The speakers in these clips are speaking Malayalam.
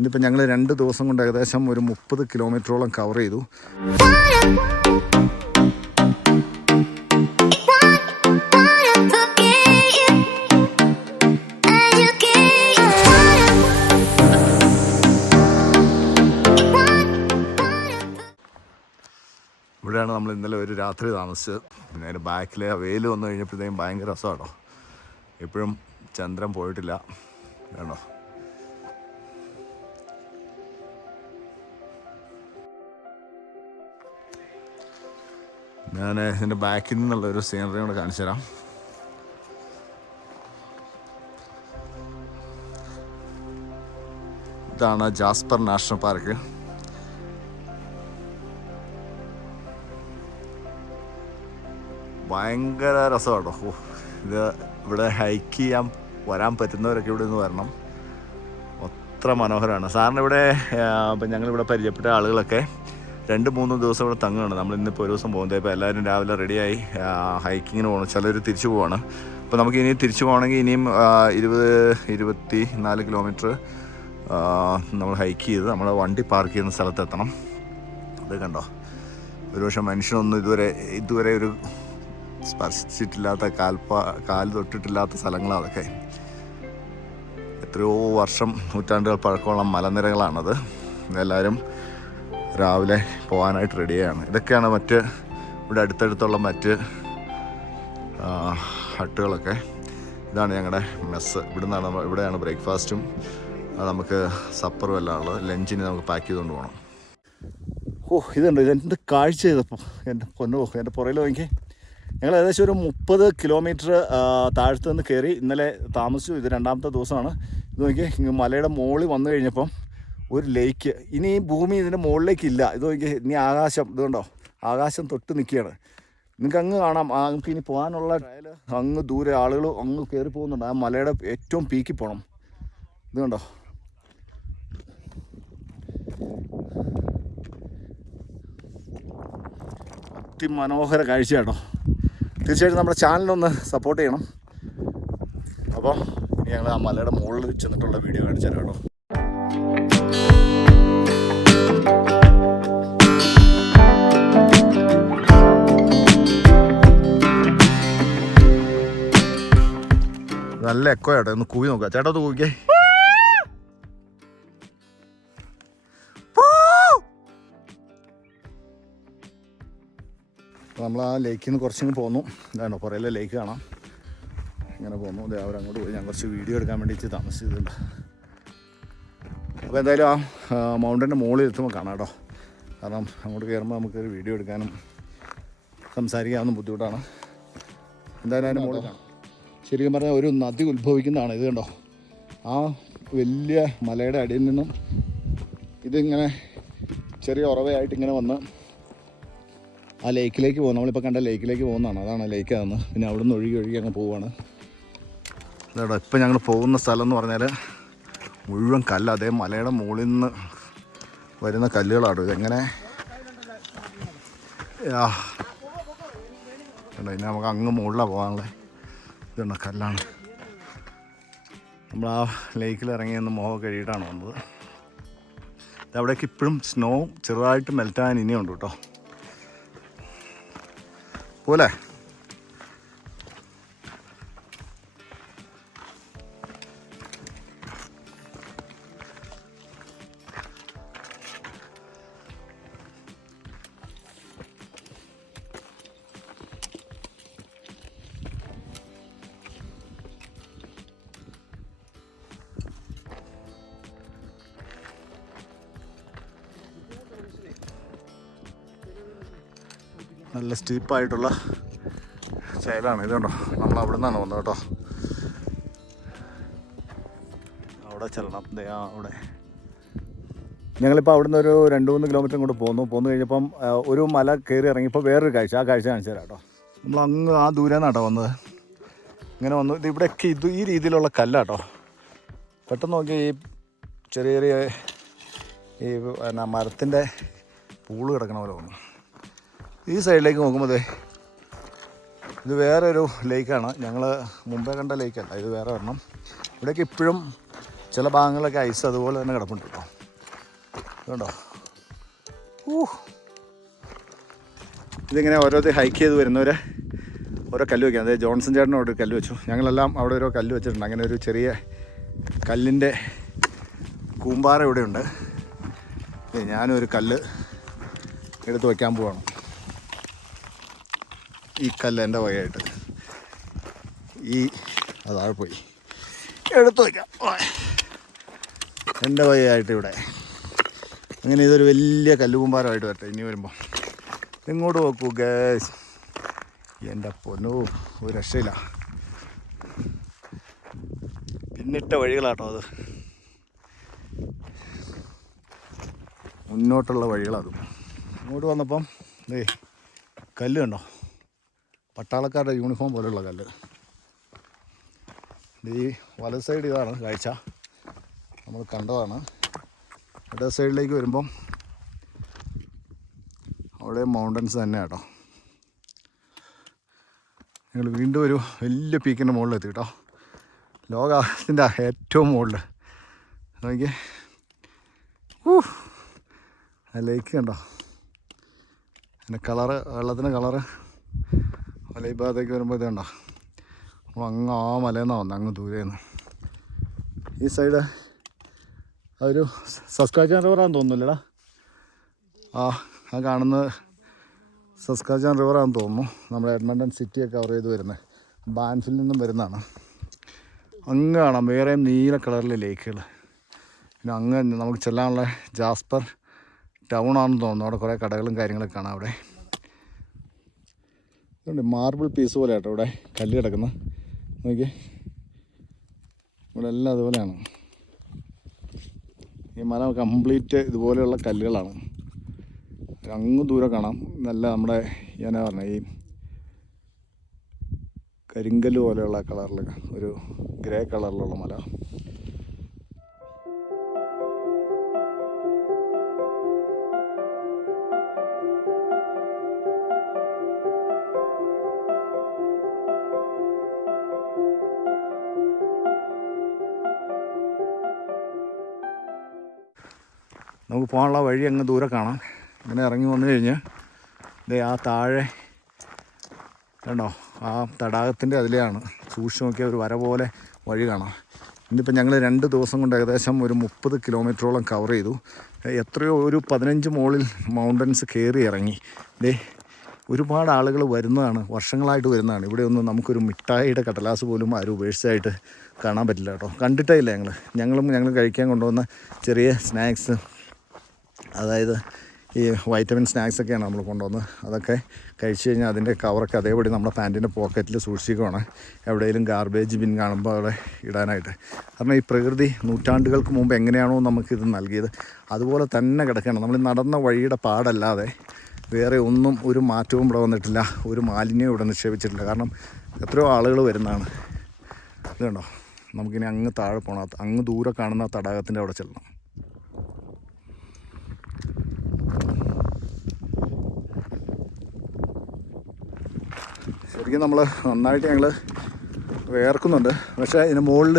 ഇന്നിപ്പോൾ ഞങ്ങൾ 2 ദിവസം കൊണ്ട് ഏകദേശം ഒരു 30 കിലോമീറ്ററോളം കവർ ചെയ്തു. ഇവിടെയാണ് നമ്മൾ ഇന്നലെ ഒരു രാത്രി താമസിച്ചത്. പിന്നെ അതിൻ്റെ ബാക്കിൽ വെയിൽ വന്നു കഴിഞ്ഞപ്പോഴത്തേക്കും ഭയങ്കര രസമാണോ. എപ്പോഴും ചന്ദ്രൻ പോയിട്ടില്ല വേണോ. ഞാൻ ഇതിൻ്റെ ബാക്കിൽ നിന്നുള്ളൊരു സീനറി കൂടെ കാണിച്ചു തരാം. ഇതാണ് ജാസ്പർ നാഷണൽ പാർക്ക്. ഭയങ്കര രസമാട്ടോ. ഇത് ഇവിടെ ഹൈക്ക് ചെയ്യാൻ വരാൻ പറ്റുന്നവരൊക്കെ ഇവിടെ നിന്ന് വരണം. അത്ര മനോഹരമാണ്. സാറിന് ഇവിടെ ഇപ്പം ഞങ്ങളിവിടെ പരിചയപ്പെട്ട ആളുകളൊക്കെ 2-3 ദിവസം ഇവിടെ തങ്ങുകയാണ്. നമ്മളിന്നിപ്പോൾ ഒരു ദിവസം പോകുന്നത്. ഇപ്പോൾ എല്ലാവരും രാവിലെ റെഡിയായി ഹൈക്കിങ്ങിന് പോകണം. ചിലർ തിരിച്ചു പോവാണ്. അപ്പോൾ നമുക്ക് ഇനി തിരിച്ചു പോകണമെങ്കിൽ ഇനിയും 20-24 കിലോമീറ്റർ നമ്മൾ ഹൈക്ക് ചെയ്ത് നമ്മുടെ വണ്ടി പാർക്ക് ചെയ്യുന്ന സ്ഥലത്തെത്തണം. അത് കണ്ടോ, ഒരുപക്ഷെ മനുഷ്യനൊന്നും ഇതുവരെ ഒരു സ്പർശിച്ചിട്ടില്ലാത്ത കാല് തൊട്ടിട്ടില്ലാത്ത സ്ഥലങ്ങളാണ് അതൊക്കെ. എത്രയോ വർഷം, നൂറ്റാണ്ടുകൾ പഴക്കമുള്ള മലനിരകളാണത്. എല്ലാവരും രാവിലെ പോകാനായിട്ട് റെഡിയാണ്. ഇതൊക്കെയാണ് ഇവിടെ അടുത്തടുത്തുള്ള മറ്റ് ഹട്ടുകളൊക്കെ. ഇതാണ് ഞങ്ങളുടെ മെസ്സ്. ഇവിടെയാണ് ബ്രേക്ക്ഫാസ്റ്റും നമുക്ക് സപ്പറും എല്ലാം ഉള്ളത്. ലഞ്ചിന് നമുക്ക് പാക്ക് ചെയ്തുകൊണ്ട് പോകണം. ഇതുണ്ട്, ഇതെന്ത് കാഴ്ച ചെയ്തപ്പോൾ എൻ്റെ പുറയിൽ നോക്കി. ഞങ്ങൾ ഏകദേശം ഒരു 30 കിലോമീറ്റർ താഴത്ത് നിന്ന് കയറി ഇന്നലെ താമസിച്ചു. ഇത് 2ാമത്തെ ദിവസമാണ്. ഇത് നോക്കി, മലയുടെ മുകളിൽ വന്നു കഴിഞ്ഞപ്പം ഒരു ലേക്ക്. ഇനി ഭൂമി ഇതിൻ്റെ മുകളിലേക്കില്ല. ഇത് നോക്കി, ഇനി ആകാശം, ഇതുകൊണ്ടോ ആകാശം തൊട്ട് നിൽക്കുകയാണ്. നിങ്ങൾക്ക് അങ്ങ് കാണാം. നമുക്ക് ഇനി പോകാനുള്ള ട്രയൽ അങ്ങ് ദൂരെ ആളുകൾ അങ്ങ് കയറി പോകുന്നുണ്ട്. ആ മലയുടെ ഏറ്റവും പീക്കിൽ പോകണം. ഇതുകൊണ്ടോ, അതിമനോഹര കാഴ്ച കേട്ടോ. തീർച്ചയായിട്ടും നമ്മുടെ ചാനലൊന്ന് സപ്പോർട്ട് ചെയ്യണം. അപ്പോൾ ഇനി ഞങ്ങൾ ആ മലയുടെ മുകളിൽ ചെന്നിട്ടുള്ള വീഡിയോ കാണിച്ചു തരാം കേട്ടോ. നല്ല എക്കോ ചേട്ടാ. ഒന്ന് കൂവി നോക്കാം ചേട്ടാ. ഒന്ന് കൂവിക്കേ. നമ്മൾ ആ ലേക്കിൽ നിന്ന് കുറച്ചിങ്ങ് പോന്നു. ഇതാണോ പുറയിലെ ലേക്ക് കാണാം. ഇങ്ങനെ പോന്നു. അവരങ്ങോട്ട് പോയി. ഞാൻ കുറച്ച് വീഡിയോ എടുക്കാൻ വേണ്ടിയിട്ട് താമസിച്ചിട്ടുണ്ട്. അപ്പോൾ എന്തായാലും ആ മൗണ്ടൻ്റെ മുകളിൽ എത്തുമ്പോൾ കാണാം കേട്ടോ. കാരണം അങ്ങോട്ട് കയറുമ്പോൾ നമുക്കൊരു വീഡിയോ എടുക്കാനും സംസാരിക്കാനും ബുദ്ധിമുട്ടാണ്. എന്തായാലും അതിൻ്റെ മുകളിൽ കാണാം. ശരിക്കും പറഞ്ഞാൽ ഒരു നദി ഉത്ഭവിക്കുന്നതാണ്. ഇത് കണ്ടോ, ആ വലിയ മലയുടെ അടിയിൽ നിന്നും ഇതിങ്ങനെ ചെറിയ ഉറവയായിട്ട് ഇങ്ങനെ വന്ന് ആ ലേക്കിലേക്ക് പോകും. നമ്മളിപ്പോൾ കണ്ട ലേക്കിലേക്ക് പോകുന്നതാണ്. അതാണ് ലേക്ക് ആകുന്നു. പിന്നെ അവിടെ നിന്ന് ഒഴുകി അങ്ങ് പോവുകയാണ്. ഇതാടോ ഇപ്പം ഞങ്ങൾ പോകുന്ന സ്ഥലം എന്ന് പറഞ്ഞാൽ മുഴുവൻ കല്ല്. അതേ മലയുടെ മുകളിൽ നിന്ന് വരുന്ന കല്ലുകളാണ്. ഇതെങ്ങനെ കണ്ടോ, ഇനി നമുക്ക് അങ്ങ് മുകളിലാണ് പോകാനുള്ളത്. ഇതുണ്ടോ കല്ലാണ്. നമ്മൾ ആ ലേക്കിൽ ഇറങ്ങിയൊന്ന് മുഖം കഴുകിയിട്ടാണ് വന്നത്. അവിടേക്ക് ഇപ്പോഴും സ്നോ ചെറുതായിട്ട് മെൽറ്റാൻ ഇനിയുണ്ട് കേട്ടോ. പോലെ നല്ല സ്റ്റീപ്പായിട്ടുള്ള സൈഡാണ്. ഇതുണ്ടോ, നമ്മൾ അവിടെ നിന്നാണ് വന്നത് കേട്ടോ. അവിടെ ചെല്ലണം. അവിടെ ഞങ്ങളിപ്പോൾ അവിടുന്ന് ഒരു 2-3 കിലോമീറ്റർ കൂടെ പോന്നു കഴിഞ്ഞപ്പം ഒരു മല കയറി ഇറങ്ങിയപ്പോൾ വേറൊരു കാഴ്ച. ആ കാഴ്ച കാണിച്ചു തരാം കേട്ടോ. നമ്മൾ അങ്ങ് ആ ദൂരെ നിന്നാട്ടോ വന്നത്. ഇങ്ങനെ വന്നു. ഇത് ഇവിടെയൊക്കെ ഈ രീതിയിലുള്ള കല്ലാട്ടോ. പെട്ടെന്ന് നോക്കി ഈ ചെറിയ ചെറിയ ഈ മരത്തിൻ്റെ പൂള് കിടക്കണ പോലെ തോന്നുന്നു. ഈ സൈഡിലേക്ക് നോക്കുമ്പോൾ ഇത് വേറൊരു ലേക്കാണ്. ഞങ്ങൾ മുമ്പേ കണ്ട ലേക്കല്ല, ഇത് വേറെ ഒരെണ്ണം. ഇവിടേക്ക് ഇപ്പോഴും ചില ഭാഗങ്ങളിലൊക്കെ ഐസ് അതുപോലെ തന്നെ കിടപ്പുണ്ട് കേട്ടോ. അതുകൊണ്ടോ ഇതിങ്ങനെ ഓരോരുത്തർ ഹൈക്ക് ചെയ്ത് വരുന്നവരെ ഓരോ കല്ല് വയ്ക്കാം. അതായത് ജോൺസൺ ചേട്ടനും അവിടെ ഒരു കല്ല് വെച്ചു. ഞങ്ങളെല്ലാം അവിടെ ഓരോ കല്ല് വെച്ചിട്ടുണ്ട്. അങ്ങനെ ഒരു ചെറിയ കല്ലിൻ്റെ കൂമ്പാരം ഇവിടെയുണ്ട്. ഞാനൊരു കല്ല് എടുത്ത് വയ്ക്കാൻ പോവാണ്. ഈ കല്ല് എൻ്റെ വകയായിട്ട് അതാഴെ പോയി എടുത്ത് വയ്ക്കാം എൻ്റെ വകയായിട്ട് ഇവിടെ. അങ്ങനെ ഇതൊരു വലിയ കല്ലുകൂമ്പാരമായിട്ട് വരട്ടെ ഇനി വരുമ്പോൾ. ഇങ്ങോട്ട് നോക്കൂ ഗേസ്, എൻ്റെ പൊന്നോ ഒരു രക്ഷയില്ല. പിന്നിട്ട വഴികളാട്ടോ അത്, മുന്നോട്ടുള്ള വഴികളതും. ഇങ്ങോട്ട് വന്നപ്പം കല്ല് കണ്ടോ, പട്ടാളക്കാരുടെ യൂണിഫോം പോലെയുള്ള കല്ല്. ഈ വലത് സൈഡ് ഇതാണ് കാഴ്ച, നമ്മൾ കണ്ടതാണ്. ഇടത് സൈഡിലേക്ക് വരുമ്പം അവിടെ മൗണ്ടൻസ് തന്നെ കേട്ടോ. ഞങ്ങൾ വീണ്ടും ഒരു വലിയ പീക്കിൻ്റെ മുകളിലെത്തി കേട്ടോ. ലോകത്തിൻ്റെ ഏറ്റവും മുകളിൽ നോക്കിയേ, ആ ലേക്ക് കണ്ടോ, അതിൻ്റെ കളറ്, വെള്ളത്തിൻ്റെ കളറ്. മല ഈ ഭാഗത്തേക്ക് വരുമ്പോൾ ഇത് കണ്ടോ, അങ്ങ് ആ മലയെന്നാണ് വന്നത്, അങ്ങ് ദൂരേന്ന്. ഈ സൈഡ് അതൊരു സസ്കാച്ചാൻ റിവറാണെന്ന് തോന്നുന്നില്ലടാ. ആ കാണുന്നത് സസ്കാച്ചാൻ റിവറാണെന്ന് തോന്നുന്നു. നമ്മുടെ എഡ്മണ്ടൺ സിറ്റിയൊക്കെ കവർ ചെയ്ത് വരുന്നത് ബാൻഫിൽ നിന്നും വരുന്നതാണ്. അങ്ങ് കാണാം വേറെയും നീല കളറിലെ ലേക്കുകൾ. പിന്നെ അങ്ങ് നമുക്ക് ചെല്ലാനുള്ള ജാസ്പർ ടൗൺ ആണെന്ന് തോന്നുന്നു. അവിടെ കുറേ കടകളും കാര്യങ്ങളൊക്കെ കാണാം. അവിടെ അതുകൊണ്ട് മാർബിൾ പീസ് പോലെ കേട്ടോ ഇവിടെ കല്ല് കിടക്കുന്നത്. നോക്കിയേ, ഇവിടെ എല്ലാം അതുപോലെയാണ്. ഈ മല കംപ്ലീറ്റ് ഇതുപോലെയുള്ള കല്ലുകളാണ്. അങ്ങ് ദൂരെ കാണാം നല്ല നമ്മുടെ ഞാൻ പറഞ്ഞ ഈ കരിങ്കല്ല് പോലെയുള്ള കളറിൽ ഒരു ഗ്രേ കളറിലുള്ള മല. നമുക്ക് പോകാനുള്ള വഴി അങ്ങ് ദൂരെ കാണാം. ഇങ്ങനെ ഇറങ്ങി വന്നു കഴിഞ്ഞ് ആ താഴെ കണ്ടോ, ആ തടാകത്തിൻ്റെ അതിലെയാണ് സൂക്ഷിച്ച് നോക്കിയ ഒരു വര പോലെ വഴി കാണാം. ഇന്നിപ്പോൾ ഞങ്ങൾ 2 ദിവസം കൊണ്ട് ഏകദേശം ഒരു 30 കിലോമീറ്ററോളം കവർ ചെയ്തു. എത്രയോ ഒരു 15 മുകളിൽ മൗണ്ടൻസ് കയറി ഇറങ്ങി. ഒരുപാട് ആളുകൾ വരുന്നതാണ്, വർഷങ്ങളായിട്ട് വരുന്നതാണ്. ഇവിടെ ഒന്നും നമുക്കൊരു മിഠായിയുടെ കടലാസ് പോലും ആരും ഉപേക്ഷിച്ചായിട്ട് കാണാൻ പറ്റില്ല കേട്ടോ. കണ്ടിട്ടേ ഇല്ല ഞങ്ങൾ കഴിക്കാൻ കൊണ്ടുവന്ന ചെറിയ സ്നാക്സ്, അതായത് ഈ വൈറ്റമിൻ സ്നാക്സൊക്കെയാണ് നമ്മൾ കൊണ്ടുവന്ന്. അതൊക്കെ കഴിച്ച് കഴിഞ്ഞാൽ അതിൻ്റെ കവറൊക്കെ അതേപടി നമ്മുടെ പാൻറ്റിൻ്റെ പോക്കറ്റിൽ സൂക്ഷിക്കുകയാണ്, എവിടെയെങ്കിലും ഗാർബേജ് ബിൻ കാണുമ്പോൾ അവിടെ ഇടാനായിട്ട്. കാരണം ഈ പ്രകൃതി നൂറ്റാണ്ടുകൾക്ക് മുമ്പ് എങ്ങനെയാണോ നമുക്കിത് നൽകിയത് അതുപോലെ തന്നെ കിടക്കുകയാണ്. നമ്മൾ നടന്ന വഴിയുടെ പാടല്ലാതെ വേറെ ഒന്നും ഒരു മാറ്റവും ഇവിടെ വന്നിട്ടില്ല, ഒരു മാലിന്യവും ഇവിടെ നിക്ഷേപിച്ചിട്ടില്ല. കാരണം എത്രയോ ആളുകൾ വരുന്നതാണ്. ഇത് കണ്ടോ, നമുക്കിനി അങ്ങ് താഴെ പോകണം. അങ്ങ് ദൂരെ കാണുന്ന തടാകത്തിൻ്റെ അവിടെ ചെല്ലണം. ശരിക്കും നമ്മൾ നന്നായിട്ട് ഞങ്ങൾ വേർക്കുന്നുണ്ട്. പക്ഷേ ഇതിന് മുകളിൽ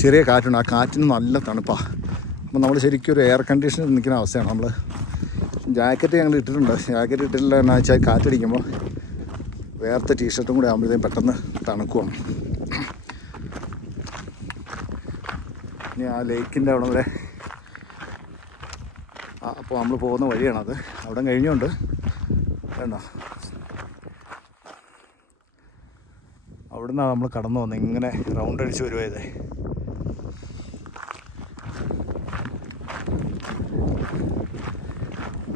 ചെറിയ കാറ്റുണ്ട്. ആ കാറ്റിന് നല്ല തണുപ്പാണ്. അപ്പോൾ നമ്മൾ ശരിക്കും ഒരു എയർ കണ്ടീഷനിൽ നിൽക്കുന്ന അവസ്ഥയാണ്. നമ്മൾ ജാക്കറ്റ് ഞങ്ങൾ ഇട്ടിട്ടുണ്ട്. ജാക്കറ്റ് ഇട്ടിട്ടില്ല എന്ന് വെച്ചാൽ കാറ്റടിക്കുമ്പോൾ വേർത്ത ടീഷർട്ടും കൂടെ ആകുമ്പോഴത്തേക്കും പെട്ടെന്ന് തണുക്കുവാണ്. ഇനി ആ ലേക്കിൻ്റെ അവിടെ വരെ അപ്പോൾ നമ്മൾ പോകുന്ന വഴിയാണത്. അവിടെ കഴിഞ്ഞുകൊണ്ട് വേണ്ട അവിടുന്ന് നമ്മൾ കടന്നു വന്നത് ഇങ്ങനെ റൗണ്ട് അടിച്ച് വരുവായത്.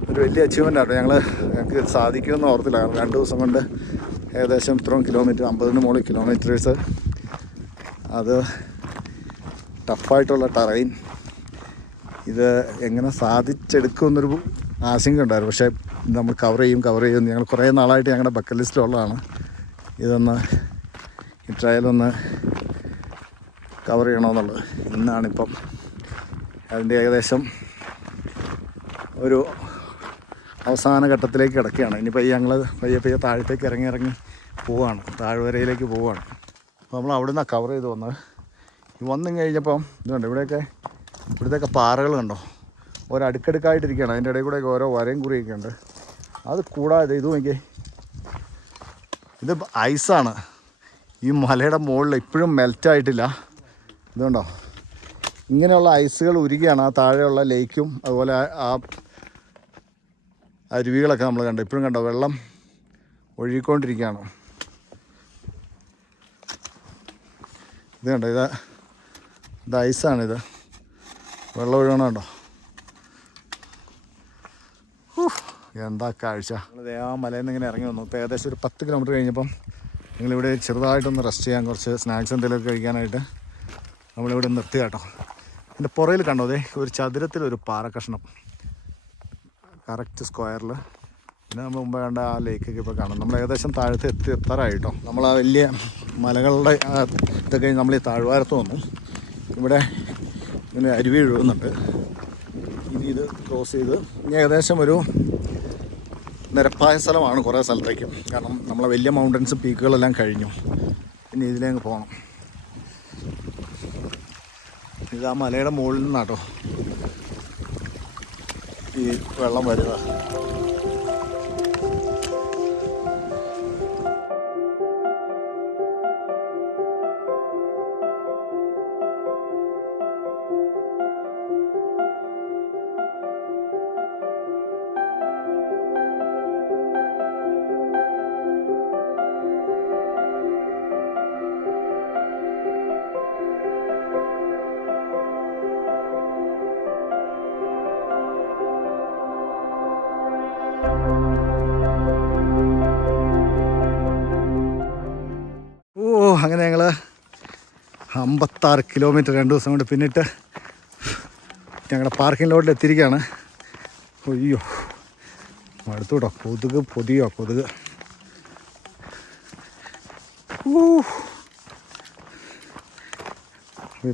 ഒരു വലിയ അച്ചീവ്മെൻ്റ് ആട്ടോ. ഞങ്ങൾക്ക് സാധിക്കുമെന്ന് ഓർത്തില്ല. കാരണം 2 ദിവസം കൊണ്ട് ഏകദേശം ഇത്രയും കിലോമീറ്റർ, 50 മുകളിൽ കിലോമീറ്റേഴ്സ്. അത് ടഫായിട്ടുള്ള ടെറൈൻ. ഇത് എങ്ങനെ സാധിച്ചെടുക്കുമെന്നൊരു ആശങ്ക ഉണ്ടായിരുന്നു. പക്ഷേ നമ്മൾ കവർ ചെയ്യും. ഞങ്ങൾ കുറേ നാളായിട്ട് ഞങ്ങളുടെ ബക്കറ്റ് ലിസ്റ്റിലുള്ളതാണ് ഇതൊന്ന് ഈ ട്രയലൊന്ന് കവർ ചെയ്യണമെന്നുള്ളത്. ഇന്നാണിപ്പം അതിൻ്റെ ഏകദേശം ഒരു അവസാന ഘട്ടത്തിലേക്ക് കിടക്കുകയാണ്. ഇനിയിപ്പോൾ ഞങ്ങൾ പയ്യെ താഴത്തേക്ക് ഇറങ്ങി പോവുകയാണ്, താഴ്വരയിലേക്ക് പോവുകയാണ്. അപ്പോൾ നമ്മൾ അവിടെ നിന്നാണ് കവർ ചെയ്ത് വന്നത്. വന്നു കഴിഞ്ഞപ്പം ഇതുണ്ട് ഇവിടത്തെയൊക്കെ പാറകൾ കണ്ടോ, ഓരോ അടുക്കടുക്കായിട്ടിരിക്കുകയാണ്. അതിൻ്റെ ഇടയിൽ കൂടെയൊക്കെ ഓരോ വരയും കുറിയൊക്കെ ഉണ്ട്. അത് കൂടാതെ ഇത് നോക്കിയേ, ഇത് ഐസാണ്. ഈ മലയുടെ മുകളിൽ ഇപ്പോഴും മെൽറ്റായിട്ടില്ല. ഇതുണ്ടോ, ഇങ്ങനെയുള്ള ഐസുകൾ ഉരുകിയാണ് ആ താഴെയുള്ള ലേക്കും അതുപോലെ ആ അരുവികളൊക്കെ നമ്മൾ കണ്ടു. ഇപ്പോഴും കണ്ടോ, വെള്ളം ഒഴുകിക്കൊണ്ടിരിക്കുകയാണ്. ഇത് കണ്ടോ, ഇത് ഐസാണിത്, വെള്ളം ഒഴുകണുണ്ടോ. എന്താ കാഴ്ച. ആ മലയിൽ നിന്ന് ഇങ്ങനെ ഇറങ്ങി വന്നു. ഇപ്പോൾ ഏകദേശം ഒരു 10 കിലോമീറ്റർ കഴിഞ്ഞപ്പം നിങ്ങളിവിടെ ചെറുതായിട്ടൊന്ന് റെസ്റ്റ് ചെയ്യാൻ, കുറച്ച് സ്നാക്സ് എന്തെങ്കിലുമൊക്കെ കഴിക്കാനായിട്ട് നമ്മളിവിടെ നിർത്തി കേട്ടോ. എൻ്റെ പുറയിൽ കണ്ടോ, അതെ ഒരു ചതുരത്തിലൊരു പാറക്കഷ്ണം, കറക്റ്റ് സ്ക്വയറിൽ. പിന്നെ നമ്മൾ മുമ്പ് കണ്ട ആ ലേക്കൊക്കെ ഇപ്പോൾ കാണാം. നമ്മൾ ഏകദേശം താഴത്ത് എത്താറായിട്ടോ. നമ്മൾ ആ വലിയ മലകളുടെ ഇതൊക്കെ നമ്മൾ ഈ താഴ്വാരത്ത് വന്നു. ഇവിടെ ഇങ്ങനെ അരുവി ഒഴുകുന്നുണ്ട്. ഇനി ഇത് ക്രോസ് ചെയ്ത് ഇനി ഏകദേശം ഒരു നിരപ്പായ സ്ഥലമാണ് കുറേ സ്ഥലത്തേക്കും. കാരണം നമ്മളെ വലിയ മൗണ്ടൻസ് പീക്കുകളെല്ലാം കഴിഞ്ഞു. പിന്നെ ഇതിലേക്ക് പോകണം. ഇത് ആ മലയുടെ മുകളിൽ നിന്നാട്ടോ ഈ വെള്ളം വരുക. അങ്ങനെ ഞങ്ങൾ 56 കിലോമീറ്റർ 2 ദിവസം കൊണ്ട് പിന്നിട്ട് ഞങ്ങളുടെ പാർക്കിംഗ് ലോട്ടിൽ എത്തിയിരിക്കുകയാണ്. അയ്യോ അടുത്തു കേട്ടോ, കൊതുക്.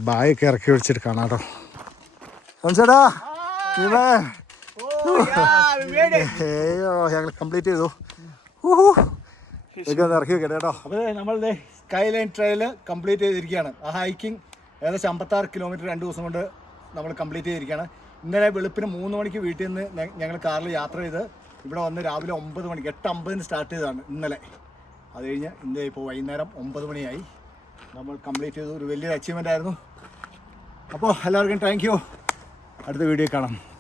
ബായൊക്കെ ഇറക്കി വെച്ചിട്ട് കാണാം കേട്ടോ. ചേട്ടാ ഞങ്ങൾ കംപ്ലീറ്റ് ചെയ്തു. ഇറക്കി വെക്കട്ടെ കേട്ടോ. അപ്പോൾ നമ്മളുടെ സ്കൈ ലൈൻ ട്രയൽ കംപ്ലീറ്റ് ചെയ്തിരിക്കുകയാണ്. ആ ഹൈക്കിംഗ് ഏകദേശം 56 കിലോമീറ്റർ 2 ദിവസം കൊണ്ട് നമ്മൾ കംപ്ലീറ്റ് ചെയ്തിരിക്കുകയാണ്. ഇന്നലെ വെളുപ്പിന് 3 മണിക്ക് വീട്ടിൽ നിന്ന് ഞങ്ങൾ കാറിൽ യാത്ര ചെയ്ത് ഇവിടെ വന്ന് രാവിലെ 9 മണിക്ക് 8:50 സ്റ്റാർട്ട് ചെയ്തതാണ് ഇന്നലെ. അത് കഴിഞ്ഞ് ഇന്ന് ഇപ്പോൾ വൈകുന്നേരം 9 മണിയായി. നമ്മൾ കംപ്ലീറ്റ് ചെയ്തു. ഒരു വലിയൊരു അച്ചീവ്മെൻ്റ് ആയിരുന്നു. അപ്പോൾ എല്ലാവർക്കും താങ്ക് യു. അടുത്ത വീഡിയോ കാണാം.